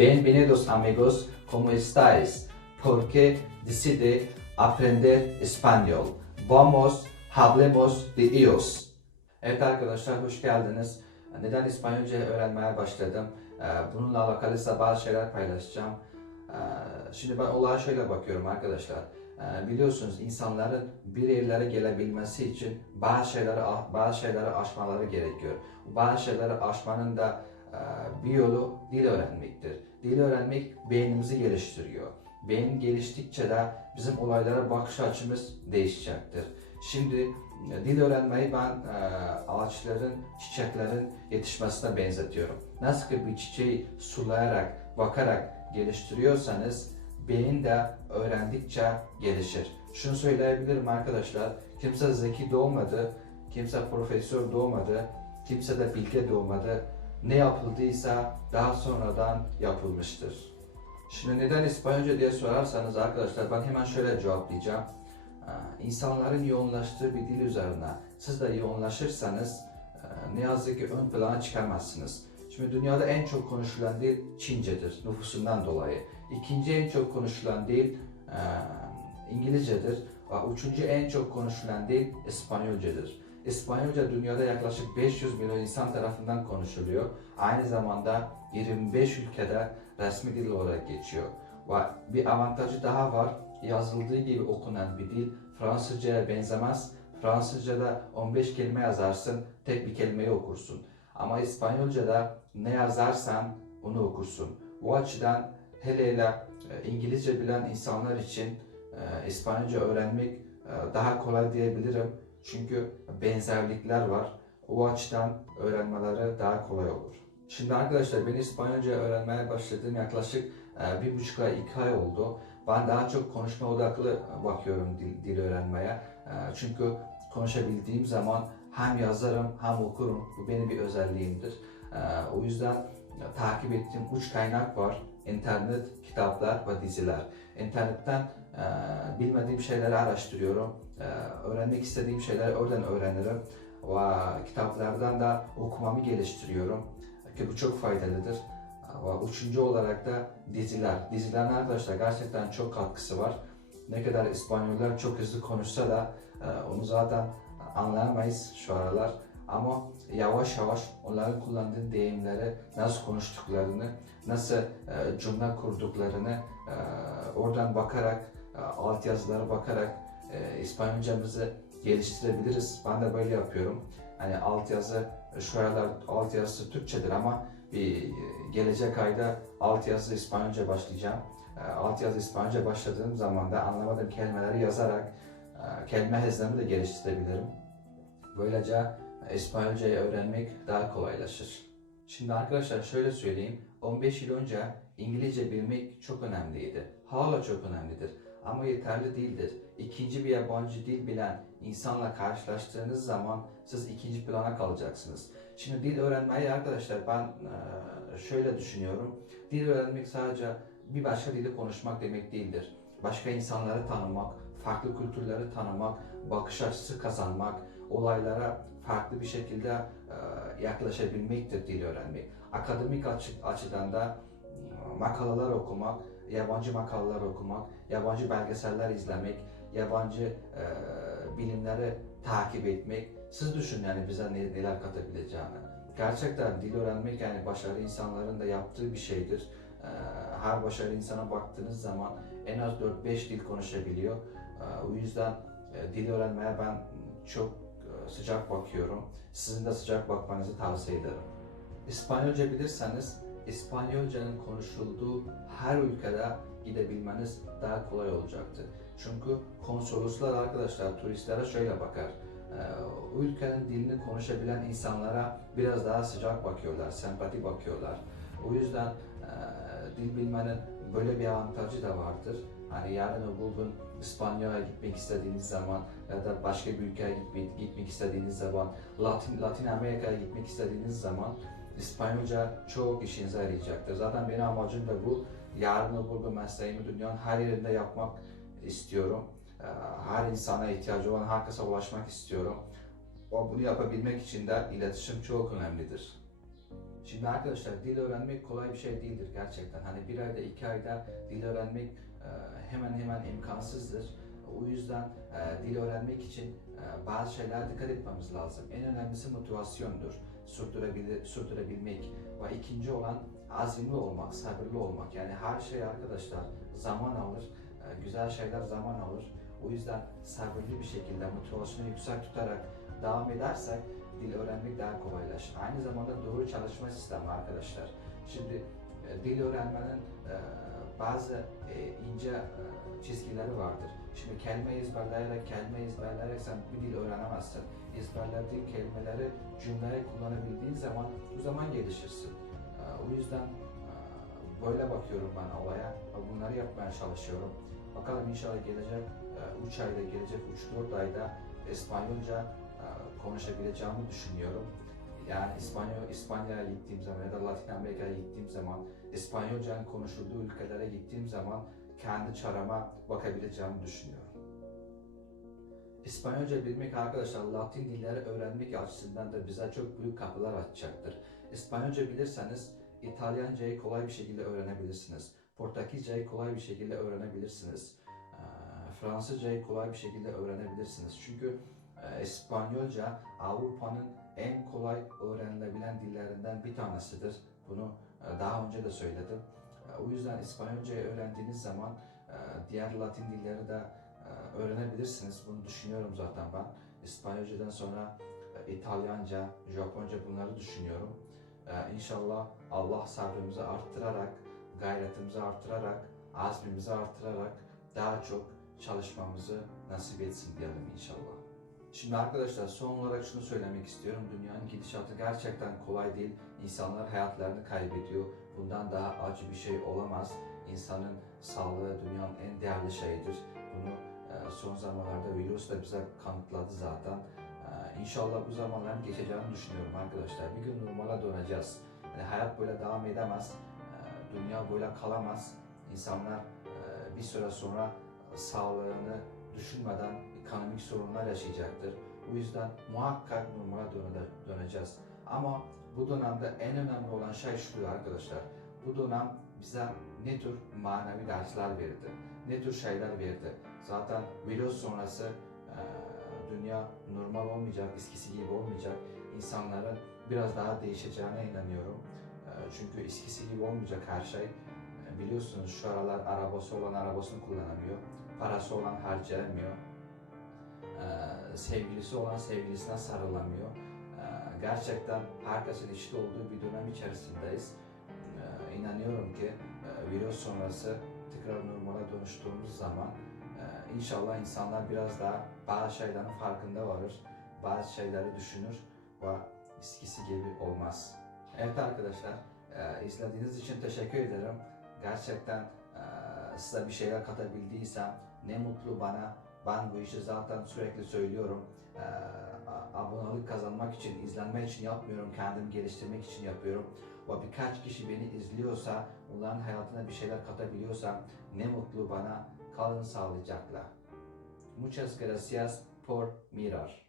Bienvenidos amigos, ¿cómo estáis? Porque decide aprender español. Vamos, hablemos de ellos. Evet arkadaşlar hoş geldiniz. Neden İspanyolca öğrenmeye başladım? Ee, Bununla alakalı size bazı şeyler paylaşacağım. Ee, Şimdi ben olaya şöyle bakıyorum arkadaşlar. Ee, Biliyorsunuz insanların bir yerlere gelebilmesi için bazı şeyleri bazı şeyleri aşmaları gerekiyor. Bazı şeyleri aşmanın da bir yolu dil öğrenmektir. Dil öğrenmek beynimizi geliştiriyor. Beyin geliştikçe de bizim olaylara bakış açımız değişecektir. Şimdi e, dil öğrenmeyi ben e, ağaçların, çiçeklerin yetişmesine benzetiyorum. Nasıl ki bir çiçeği sulayarak, bakarak geliştiriyorsanız beyin de öğrendikçe gelişir. Şunu söyleyebilirim arkadaşlar, kimse zeki doğmadı, kimse profesör doğmadı, kimse de bilge doğmadı. Ne yapıldıysa daha sonradan yapılmıştır. Şimdi neden İspanyolca diye sorarsanız arkadaşlar ben hemen şöyle cevaplayacağım. Ee, İnsanların yoğunlaştığı bir dil üzerine siz de yoğunlaşırsanız e, ne yazık ki ön plana çıkamazsınız. Şimdi dünyada en çok konuşulan dil Çincedir nüfusundan dolayı. İkinci en çok konuşulan dil e, İngilizcedir. Ve üçüncü en çok konuşulan dil İspanyolcadır. İspanyolca dünyada yaklaşık 500 milyon insan tarafından konuşuluyor. Aynı zamanda 25 ülkede resmi dil olarak geçiyor. Ve bir avantajı daha var. Yazıldığı gibi okunan bir dil Fransızcaya benzemez. Fransızcada 15 kelime yazarsın, tek bir kelimeyi okursun. Ama İspanyolca'da ne yazarsan onu okursun. Bu açıdan hele hele e, İngilizce bilen insanlar için e, İspanyolca öğrenmek e, daha kolay diyebilirim. Çünkü benzerlikler var. O açıdan öğrenmeleri daha kolay olur. Şimdi arkadaşlar ben İspanyolca öğrenmeye başladığım yaklaşık e, bir buçuk ay, iki ay oldu. Ben daha çok konuşma odaklı bakıyorum dil, dil öğrenmeye. E, çünkü konuşabildiğim zaman hem yazarım hem okurum. Bu benim bir özelliğimdir. E, o yüzden takip ettiğim üç kaynak var. İnternet, kitaplar ve diziler. İnternetten bilmediğim şeyleri araştırıyorum. E, öğrenmek istediğim şeyleri oradan öğrenirim. Ve kitaplardan da okumamı geliştiriyorum. Ki bu çok faydalıdır. Ve üçüncü olarak da diziler. Dizilerin arkadaşlar gerçekten çok katkısı var. Ne kadar İspanyollar çok hızlı konuşsa da e, onu zaten anlayamayız şu aralar. Ama yavaş yavaş onların kullandığı deyimleri, nasıl konuştuklarını, nasıl e, cümle kurduklarını e, oradan bakarak, altyazılara bakarak e, İspanyolcamızı geliştirebiliriz. Ben de böyle yapıyorum. Hani altyazı, şu aralar altyazısı Türkçedir ama bir gelecek ayda altyazı İspanyolca başlayacağım. E, Altyazı İspanyolca başladığım zaman da anlamadığım kelimeleri yazarak e, kelime hızlarımı da geliştirebilirim. Böylece İspanyolcayı öğrenmek daha kolaylaşır. Şimdi arkadaşlar şöyle söyleyeyim. 15 yıl önce İngilizce bilmek çok önemliydi. Hala çok önemlidir. Ama yeterli değildir. İkinci bir yabancı dil bilen insanla karşılaştığınız zaman siz ikinci plana kalacaksınız. Şimdi dil öğrenmeyi arkadaşlar ben e, şöyle düşünüyorum. Dil öğrenmek sadece bir başka dili konuşmak demek değildir. Başka insanları tanımak, farklı kültürleri tanımak, bakış açısı kazanmak, olaylara farklı bir şekilde e, yaklaşabilmektir dil öğrenmek. Akademik açı, açıdan da e, makaleler okumak, yabancı makaleler okumak, yabancı belgeseller izlemek, yabancı e, bilimleri takip etmek. Siz düşünün yani bize ne- neler katabileceğini. Gerçekten dil öğrenmek yani başarılı insanların da yaptığı bir şeydir. E, her başarılı insana baktığınız zaman en az 4-5 dil konuşabiliyor. E, o yüzden e, dil öğrenmeye ben çok e, sıcak bakıyorum. Sizin de sıcak bakmanızı tavsiye ederim. İspanyolca bilirseniz İspanyolcanın konuşulduğu her ülkede gidebilmeniz daha kolay olacaktır. Çünkü konsoloslar arkadaşlar turistlere şöyle bakar. Ee, ülkenin dilini konuşabilen insanlara biraz daha sıcak bakıyorlar, sempati bakıyorlar. O yüzden e, dil bilmenin böyle bir avantajı da vardır. Hani yarın öbür gün İspanya'ya gitmek istediğiniz zaman ya da başka bir ülkeye gitmek, gitmek istediğiniz zaman, Latin, Latin Amerika'ya gitmek istediğiniz zaman İspanyolca çok işinize yarayacaktır. Zaten benim amacım da bu. Yarın öbür gün mesleğimi dünyanın her yerinde yapmak istiyorum. Ee, Her insana ihtiyacı olan herkese ulaşmak istiyorum. Bunu yapabilmek için de iletişim çok önemlidir. Şimdi arkadaşlar dil öğrenmek kolay bir şey değildir gerçekten. Hani bir ayda iki ayda dil öğrenmek e, hemen hemen imkansızdır. O yüzden e, dil öğrenmek için e, bazı şeyler dikkat etmemiz lazım. En önemlisi motivasyondur. Sürdürebil sürdürebilmek. Ve ikinci olan azimli olmak, sabırlı olmak. Yani her şey arkadaşlar zaman alır. E, güzel şeyler zaman alır. O yüzden sabırlı bir şekilde motivasyonu yüksek tutarak devam edersek dil öğrenmek daha kolaylaşır. Aynı zamanda doğru çalışma sistemi arkadaşlar. Şimdi dil öğrenmenin e, bazı e, ince e, çizgileri vardır. Şimdi kelime ezberleyerek, kelime ezberleyerek sen bir dil öğrenemezsin. Ezberlediğin kelimeleri cümleye kullanabildiğin zaman o zaman gelişirsin. E, o yüzden e, böyle bakıyorum ben olaya bunları yapmaya çalışıyorum. Bakalım inşallah gelecek 3 ayda, gelecek 3-4 ayda İspanyolca e, konuşabileceğimi düşünüyorum. Yani İspanyol, İspanya'ya gittiğim zaman ya da Latin Amerika'ya gittiğim zaman, İspanyolcanın konuşulduğu ülkelere gittiğim zaman kendi çarama bakabileceğimi düşünüyorum. İspanyolca bilmek arkadaşlar Latin dilleri öğrenmek açısından da bize çok büyük kapılar açacaktır. İspanyolca bilirseniz İtalyancayı kolay bir şekilde öğrenebilirsiniz. Portekizceyi kolay bir şekilde öğrenebilirsiniz. Ee, Fransızcayı kolay bir şekilde öğrenebilirsiniz. Çünkü e, İspanyolca Avrupa'nın en kolay öğrenilebilen dillerinden bir tanesidir. Bunu daha önce de söyledim. E, O yüzden İspanyolcayı öğrendiğiniz zaman e, diğer Latin dilleri de e, öğrenebilirsiniz. Bunu düşünüyorum zaten ben. İspanyolcadan sonra e, İtalyanca, Japonca bunları düşünüyorum. E, İnşallah Allah sabrımızı arttırarak, gayretimizi arttırarak, azmimizi arttırarak daha çok çalışmamızı nasip etsin diyelim inşallah. Şimdi arkadaşlar son olarak şunu söylemek istiyorum. Dünyanın gidişatı gerçekten kolay değil. İnsanlar hayatlarını kaybediyor. Bundan daha acı bir şey olamaz. İnsanın sağlığı dünyanın en değerli şeyidir. Bunu e, son zamanlarda virüs de bize kanıtladı zaten. E, İnşallah bu zamanların geçeceğini düşünüyorum arkadaşlar. Bir gün normala döneceğiz. Yani hayat böyle devam edemez. E, Dünya böyle kalamaz. İnsanlar e, bir süre sonra sağlığını düşünmeden ekonomik sorunlar yaşayacaktır. O yüzden muhakkak normala döne- döneceğiz. Ama bu dönemde en önemli olan şey şu arkadaşlar. Bu dönem bize ne tür manevi dersler verdi, ne tür şeyler verdi. Zaten virüs sonrası e, dünya normal olmayacak, eskisi gibi olmayacak. İnsanların biraz daha değişeceğine inanıyorum. E, çünkü eskisi gibi olmayacak her şey. E, Biliyorsunuz şu aralar arabası olan arabasını kullanamıyor, parası olan harcayamıyor, sevgilisi olan sevgilisine sarılamıyor. E, Gerçekten herkesin eşit olduğu bir dönem içerisindeyiz. E, İnanıyorum ki e, virüs sonrası tekrar normale dönüştüğümüz zaman e, inşallah insanlar biraz daha bazı şeylerin farkında varır, bazı şeyleri düşünür ve eskisi gibi olmaz. Evet arkadaşlar, e, izlediğiniz için teşekkür ederim. Gerçekten e, size bir şeyler katabildiysem ne mutlu bana. Ben bu işi zaten sürekli söylüyorum. E, a- abonelik kazanmak için, izlenme için yapmıyorum. Kendimi geliştirmek için yapıyorum. Ve birkaç kişi beni izliyorsa, onların hayatına bir şeyler katabiliyorsam ne mutlu bana. Kalın sağlıcakla. Muchas gracias por mirar.